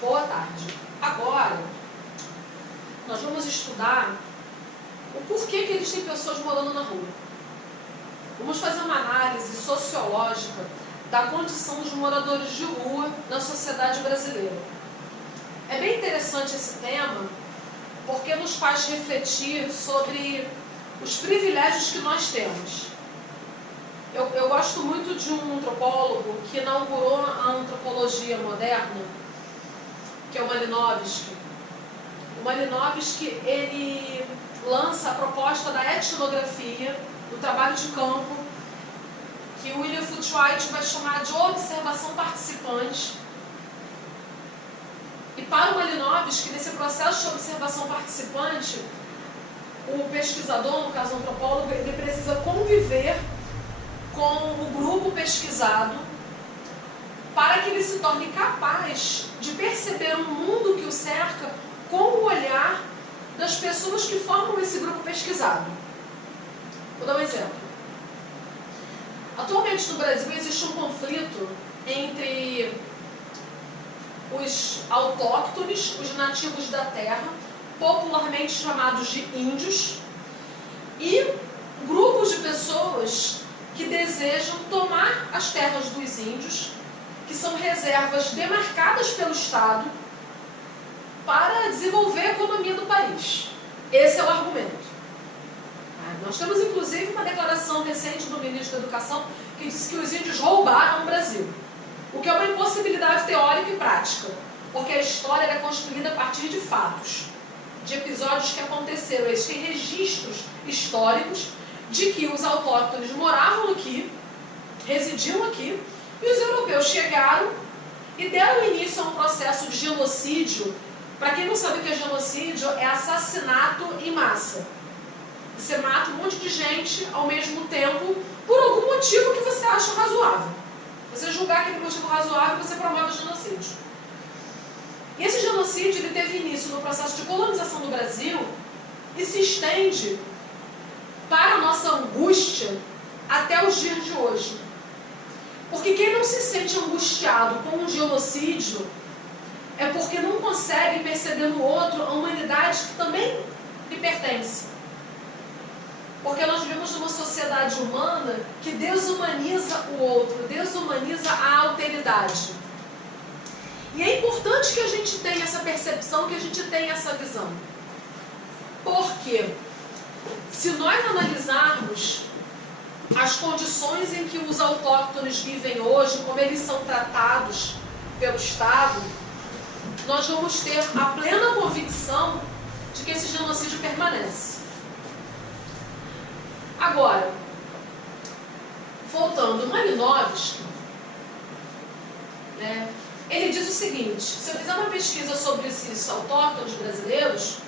Boa tarde. Agora, nós vamos estudar o porquê que existem pessoas morando na rua. Vamos fazer uma análise sociológica da condição dos moradores de rua na sociedade brasileira. É bem interessante esse tema, porque nos faz refletir sobre os privilégios que nós temos. Eu gosto muito de um antropólogo que inaugurou a antropologia moderna, que é o Malinowski. O Malinowski, ele lança a proposta da etnografia, do trabalho de campo, que o William Foote vai chamar de observação participante. E para o Malinowski, nesse processo de observação participante, o pesquisador, no caso o antropólogo, ele precisa conviver com o grupo pesquisado para que ele se torne capaz de perceber o mundo que o cerca com o olhar das pessoas que formam esse grupo pesquisado. Vou dar um exemplo. Atualmente no Brasil existe um conflito entre os autóctones, os nativos da terra, popularmente chamados de índios, e grupos de pessoas que desejam tomar as terras dos índios, que são reservas demarcadas pelo Estado, para desenvolver a economia do país. Esse é o argumento. Nós temos inclusive uma declaração recente do ministro da Educação que diz que os índios roubaram o Brasil, o que é uma impossibilidade teórica e prática, porque a história é construída a partir de fatos, de episódios que aconteceram. Existem registros históricos de que os autóctones moravam aqui, residiam aqui, e os europeus chegaram e deram início a um processo de genocídio. Para quem não sabe o que é genocídio, é assassinato em massa. Você mata um monte de gente ao mesmo tempo por algum motivo que você acha razoável. Você julgar aquele motivo razoável, você promove o genocídio. E esse genocídio ele teve início no processo de colonização do Brasil e se estende para a nossa angústia até os dias de hoje. Porque quem não se sente angustiado com um genocídio é porque não consegue perceber no outro a humanidade que também lhe pertence. Porque nós vivemos numa sociedade humana que desumaniza o outro, desumaniza a alteridade. E é importante que a gente tenha essa percepção, que a gente tenha essa visão. Porque se nós analisarmos as condições em que os autóctones vivem hoje, como eles são tratados pelo Estado, nós vamos ter a plena convicção de que esse genocídio permanece. Agora, voltando, Malinowski, ele diz o seguinte: se eu fizer uma pesquisa sobre esses autóctones brasileiros,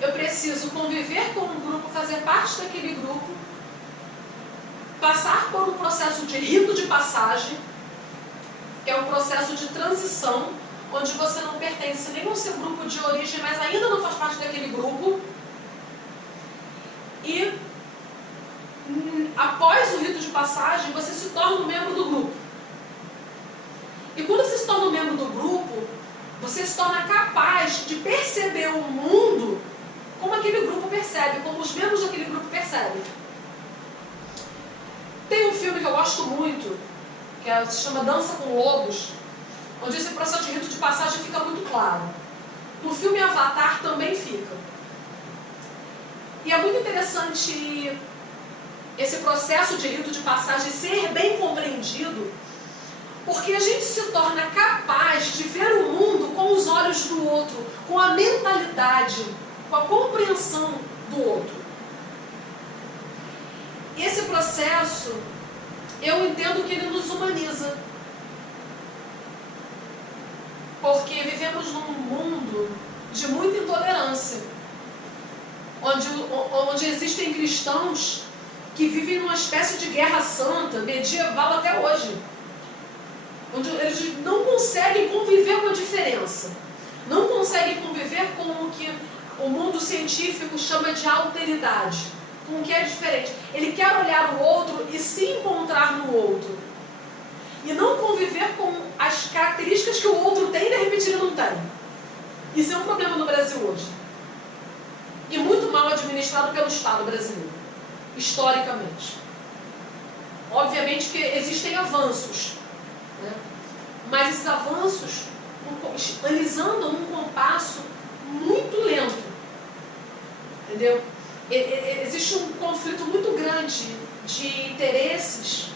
eu preciso conviver com um grupo, fazer parte daquele grupo, passar por um processo de rito de passagem, que é um processo de transição, onde você não pertence nem ao seu grupo de origem, mas ainda não faz parte daquele grupo. E após o rito de passagem, você se torna um membro do grupo. E quando você se torna um membro do grupo, você se torna capaz de perceber o mundo como aquele grupo percebe, como os membros daquele grupo percebem. Tem um filme que eu gosto muito, que se chama Dança com Lobos, onde esse processo de rito de passagem fica muito claro. No filme Avatar também fica. E é muito interessante esse processo de rito de passagem ser bem compreendido, porque a gente se torna capaz de ver o mundo com os olhos do outro, com a mentalidade, com a compreensão do outro. E esse processo, eu entendo que ele nos humaniza. Porque vivemos num mundo de muita intolerância, onde existem cristãos que vivem numa espécie de guerra santa, medieval até hoje, onde eles não conseguem conviver com a diferença, não conseguem conviver com o que o mundo científico chama de alteridade, com o que é diferente. Ele quer olhar o outro e se encontrar no outro, e não conviver com as características que o outro tem, de repente simplesmente ele não tem. Isso é um problema no Brasil hoje. E muito mal administrado pelo Estado brasileiro, historicamente. Obviamente que existem avanços, né? Mas esses avanços, eles andam num compasso muito lento. Entendeu? Existe um conflito muito grande de interesses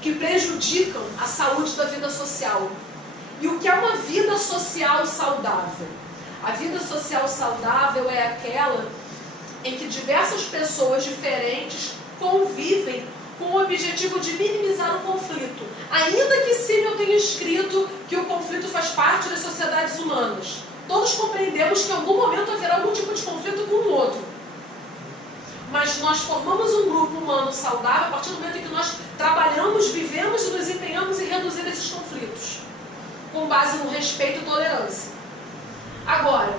que prejudicam a saúde da vida social. E o que é uma vida social saudável? A vida social saudável é aquela em que diversas pessoas diferentes convivem com o objetivo de minimizar o conflito. Ainda que sim eu tenha escrito que o conflito faz parte das sociedades humanas. Todos compreendemos que em algum momento haverá algum tipo de conflito com o outro. Mas nós formamos um grupo humano saudável a partir do momento em que nós trabalhamos, vivemos e nos empenhamos em reduzir esses conflitos, com base no respeito e tolerância. Agora,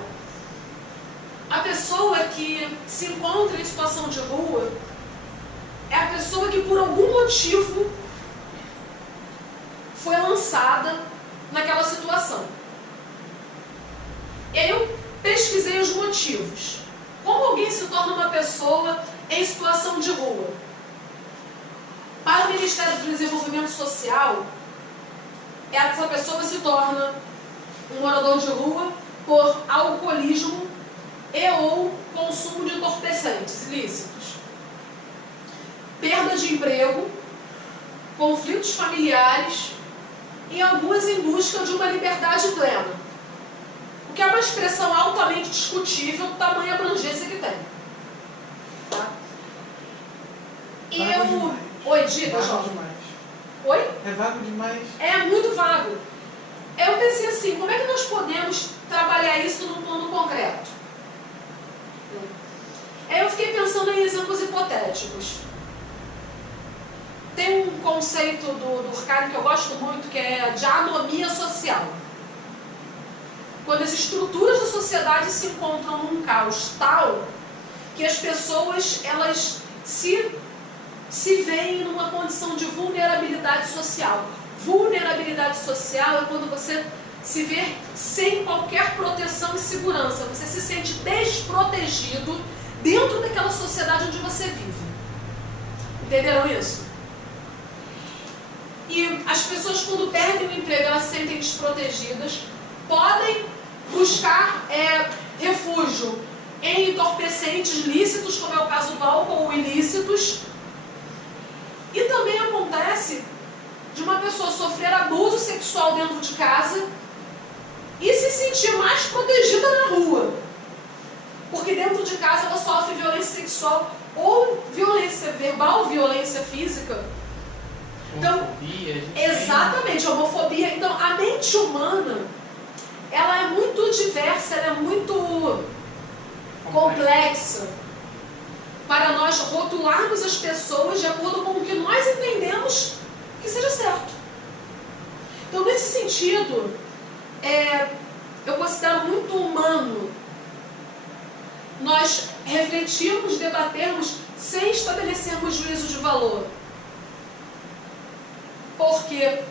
a pessoa que se encontra em situação de rua é a pessoa que por algum motivo foi lançada naquela situação. E aí eu pesquisei os motivos. Como alguém se torna uma pessoa em situação de rua? Para o Ministério do Desenvolvimento Social, essa pessoa se torna um morador de rua por alcoolismo e ou consumo de entorpecentes ilícitos, perda de emprego, conflitos familiares e alguns em busca de uma liberdade plena. O que é uma expressão altamente discutível do tamanho e abrangência que tem. Tá? E eu... Oi, diga, Jorge. Oi? É vago demais. É muito vago. Eu pensei assim, como é que nós podemos trabalhar isso num plano concreto? Aí eu fiquei pensando em exemplos hipotéticos. Tem um conceito do Durkheim que eu gosto muito, que é de anomia social. Quando as estruturas da sociedade se encontram num caos tal que as pessoas elas se veem numa condição de vulnerabilidade social. Vulnerabilidade social é quando você se vê sem qualquer proteção e segurança. Você se sente desprotegido dentro daquela sociedade onde você vive. Entenderam isso? E as pessoas, quando perdem o emprego, elas se sentem desprotegidas, podem buscar refúgio em entorpecentes lícitos, como é o caso do álcool, ou ilícitos. E também acontece de uma pessoa sofrer abuso sexual dentro de casa e se sentir mais protegida na rua. Porque dentro de casa ela sofre violência sexual ou violência verbal, violência física. Então, exatamente, homofobia. Então, a mente humana, ela é muito diversa, ela é muito complexa para nós rotularmos as pessoas de acordo com o que nós entendemos que seja certo. Então, nesse sentido, eu considero muito humano nós refletirmos, debatermos sem estabelecermos juízo de valor. Porque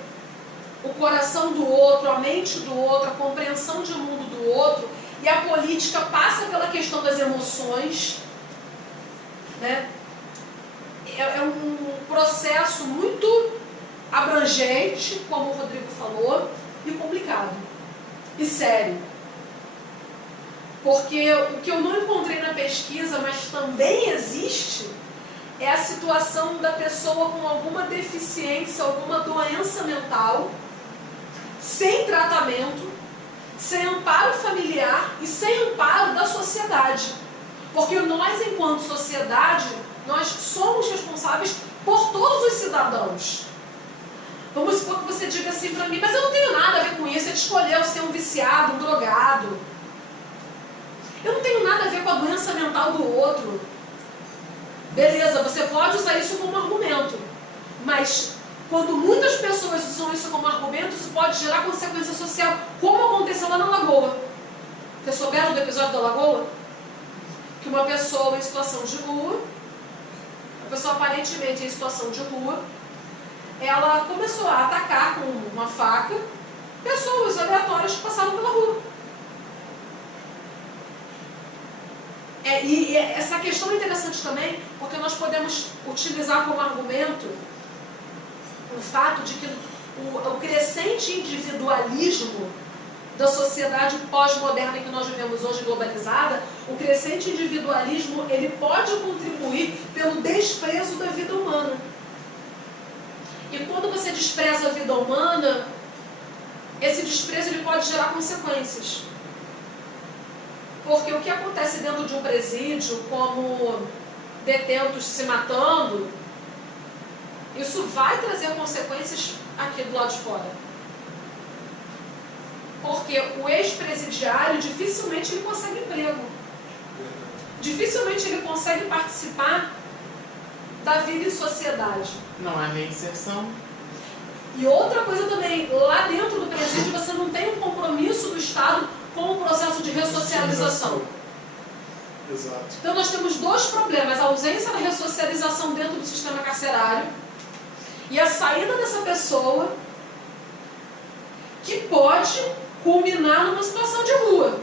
o coração do outro, a mente do outro, a compreensão de mundo do outro, e a política passa pela questão das emoções, né? É um processo muito abrangente, como o Rodrigo falou, e complicado, e sério. Porque o que eu não encontrei na pesquisa, mas também existe, é a situação da pessoa com alguma deficiência, alguma doença mental, sem tratamento, sem amparo familiar e sem amparo da sociedade. Porque nós, enquanto sociedade, nós somos responsáveis por todos os cidadãos. Vamos supor que você diga assim para mim, mas eu não tenho nada a ver com isso, ele escolheu ser um viciado, um drogado. Eu não tenho nada a ver com a doença mental do outro. Beleza, você pode usar isso como argumento, mas quando muitas pessoas usam isso como argumento, isso pode gerar consequência social, como aconteceu lá na Lagoa. Vocês souberam do episódio da Lagoa? Que uma pessoa em situação de rua, uma pessoa aparentemente em situação de rua, ela começou a atacar com uma faca pessoas aleatórias que passavam pela rua. E essa questão é interessante também, porque nós podemos utilizar como argumento o fato de que o crescente individualismo da sociedade pós-moderna que nós vivemos hoje, globalizada, o crescente individualismo, ele pode contribuir pelo desprezo da vida humana. E quando você despreza a vida humana, esse desprezo ele pode gerar consequências. Porque o que acontece dentro de um presídio, como detentos se matando, isso vai trazer consequências aqui do lado de fora. Porque o ex-presidiário dificilmente ele consegue emprego. Dificilmente ele consegue participar da vida em sociedade. Não há reinserção. E outra coisa também, lá dentro do presídio você não tem um compromisso do Estado com o processo de ressocialização. Exato. Então nós temos dois problemas, a ausência da ressocialização dentro do sistema carcerário e a saída dessa pessoa que pode culminar numa situação de rua.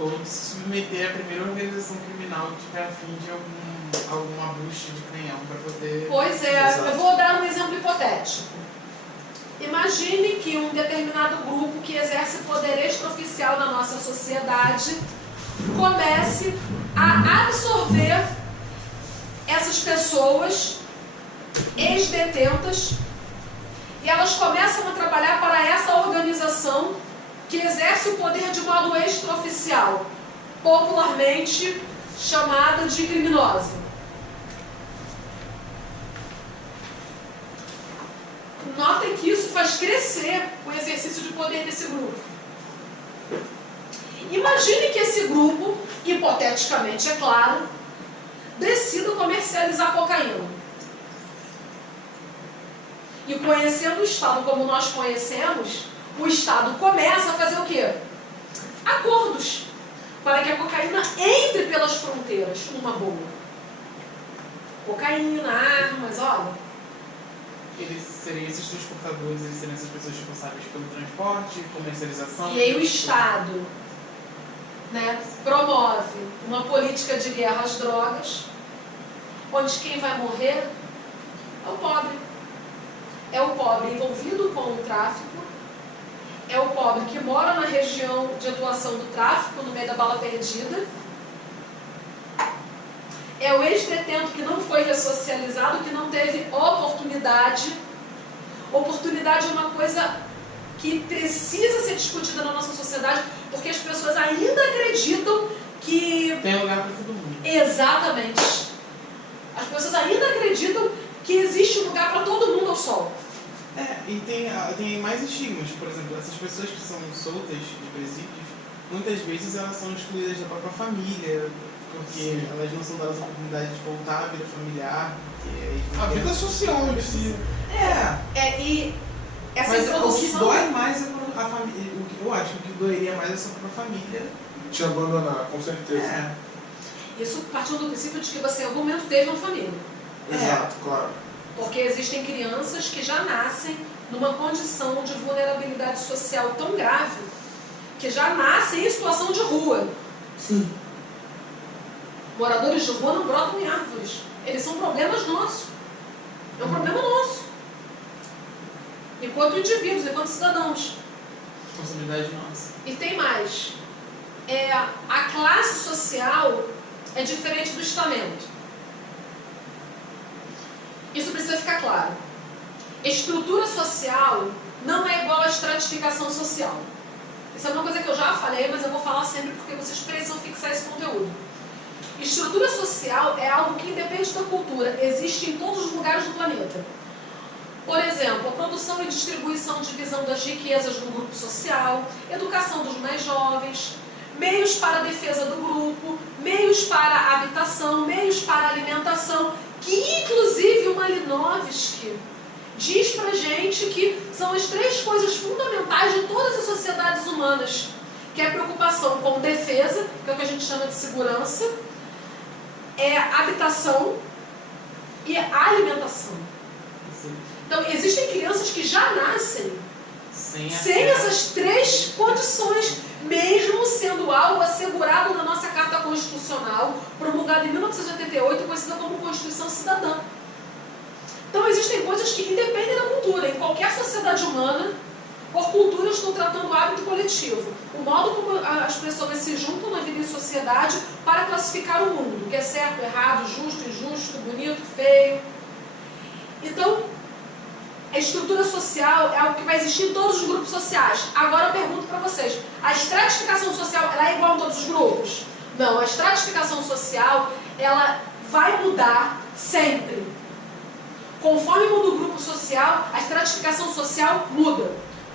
Ou se submeter à primeira organização criminal que tiver a fim de algum abuso de canhão para poder... Pois é, Exato. eu vou dar um exemplo hipotético. Imagine que um determinado grupo que exerce poder extraoficial na nossa sociedade comece a absorver essas pessoas ex-detentas e elas começam a trabalhar para essa organização que exerce o poder de modo extraoficial, popularmente chamada de criminosa. Notem que isso faz crescer o exercício de poder desse grupo. Imagine que esse grupo, hipoteticamente é claro, decida comercializar cocaína. E conhecendo o Estado como nós conhecemos, o Estado começa a fazer o quê? Acordos para que a cocaína entre pelas fronteiras numa boa. Cocaína, armas, olha. Eles seriam esses transportadores, eles seriam essas pessoas responsáveis pelo transporte, comercialização... E aí o Estado, né, promove uma política de guerra às drogas, onde quem vai morrer é o pobre. É o pobre envolvido com o tráfico, é o pobre que mora na região de atuação do tráfico, no meio da bala perdida, é o ex-detento que não foi ressocializado, que não teve oportunidade. Oportunidade é uma coisa que precisa ser discutida na nossa sociedade, porque as pessoas ainda acreditam que... Tem lugar para todo mundo. Exatamente. As pessoas ainda acreditam que existe um lugar para todo mundo ao sol. E tem mais estigmas. Por exemplo, essas pessoas que são soltas de presídios, muitas vezes elas são excluídas da própria família, porque Sim. elas não são dadas a oportunidade de voltar à vida familiar. A vida social em si. E essa Mas o que introdução... dói mais é quando a família... O que eu acho que doeria mais é a sua própria família. Te abandonar, com certeza. Isso partindo do princípio de que você em algum momento teve uma família. Exato, claro. Porque existem crianças que já nascem numa condição de vulnerabilidade social tão grave, que já nascem em situação de rua. Sim. Moradores de rua não brotam em árvores. Eles são problemas nossos. É um problema nosso. Enquanto indivíduos, enquanto cidadãos. Responsabilidade nossa. E tem mais. A classe social é diferente do estamento. Isso precisa ficar claro. Estrutura social não é igual a estratificação social. Isso é uma coisa que eu já falei, mas eu vou falar sempre porque vocês precisam fixar esse conteúdo. Estrutura social é algo que independe da cultura, existe em todos os lugares do planeta. Por exemplo, a produção e distribuição, divisão das riquezas do grupo social, educação dos mais jovens, meios para a defesa do grupo, meios para a habitação, meios para a alimentação, que inclusive o Malinowski diz pra gente que são as três coisas fundamentais de todas as sociedades humanas, que é a preocupação com defesa, que é o que a gente chama de segurança, habitação e alimentação. Então, existem crianças que já nascem sem essas três condições, mesmo sendo algo assegurado na nossa Carta Constitucional, promulgada em 1988, conhecida como Constituição Cidadã. Então existem coisas que independem da cultura. Em qualquer sociedade humana, por cultura eu estou tratando o hábito coletivo. O modo como as pessoas se juntam na vida em sociedade para classificar o mundo. O que é certo, errado, justo, injusto, bonito, feio. Então, a estrutura social é algo que vai existir em todos os grupos sociais. Agora eu pergunto para vocês, a estratificação social ela é igual em todos os grupos? Não, a estratificação social ela vai mudar sempre. Conforme muda o grupo social, a estratificação social muda.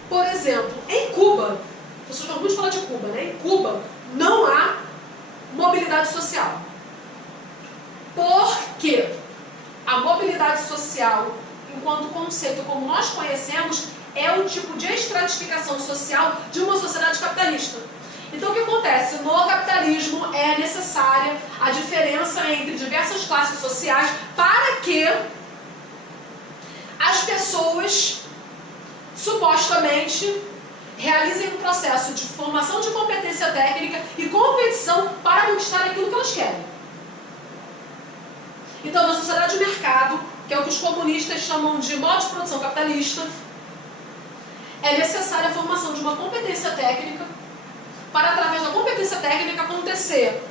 Por exemplo, em Cuba, as pessoas vão muito falar de Cuba, né? Em Cuba não há mobilidade social. Por quê? A mobilidade social, enquanto conceito como nós conhecemos, é o tipo de estratificação social de uma sociedade capitalista. Então o que acontece? No capitalismo é necessária a diferença entre diversas classes sociais para que as pessoas supostamente realizem um processo de formação de competência técnica e competição para conquistar aquilo que elas querem. Então, na sociedade de mercado, que é o que os comunistas chamam de modo de produção capitalista, é necessária a formação de uma competência técnica para, através da competência técnica, acontecer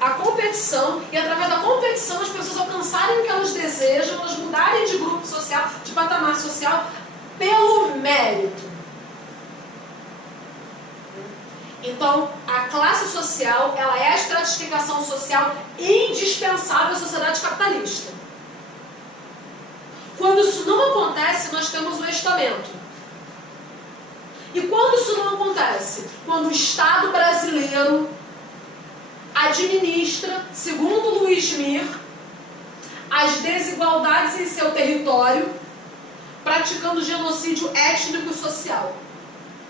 a competição e, através da competição, as pessoas alcançarem o que elas desejam, elas mudarem de grupo social, de patamar social, pelo mérito. Então, a classe social, ela é a estratificação social indispensável à sociedade capitalista. Quando isso não acontece, nós temos o estamento. E quando isso não acontece? Quando o Estado brasileiro administra, segundo Luiz Mir, as desigualdades em seu território, praticando genocídio étnico e social.